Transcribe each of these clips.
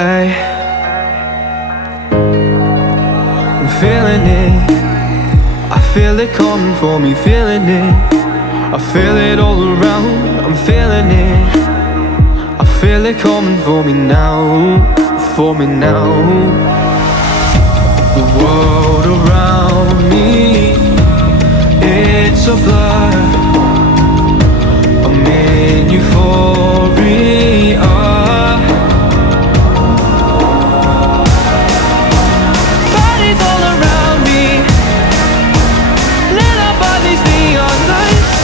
Ay, I'm feeling it. I feel it coming for me, feeling it. I feel it all around, I'm feeling it. I feel it coming for me now, for me now. The world around me, it's a blur. I'm in euphoria. Bodies all around me, lit up by these neon lights.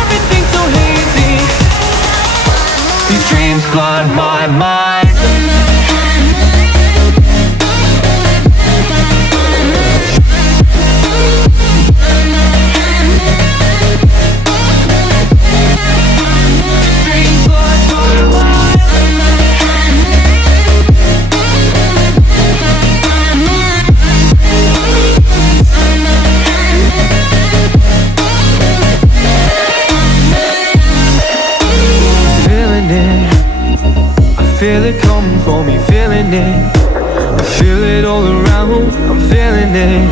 Everything's so hazy, these dreams flood my mind. Feel it coming for me, feeling it. I feel it all around, I'm feeling it.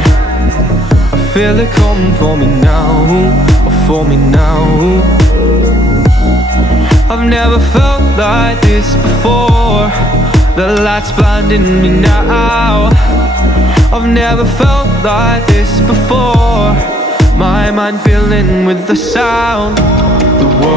I feel it coming for me now, for me now. I've never felt like this before. The light's blinding me now. I've never felt like this before. My mind filling with the sound. The world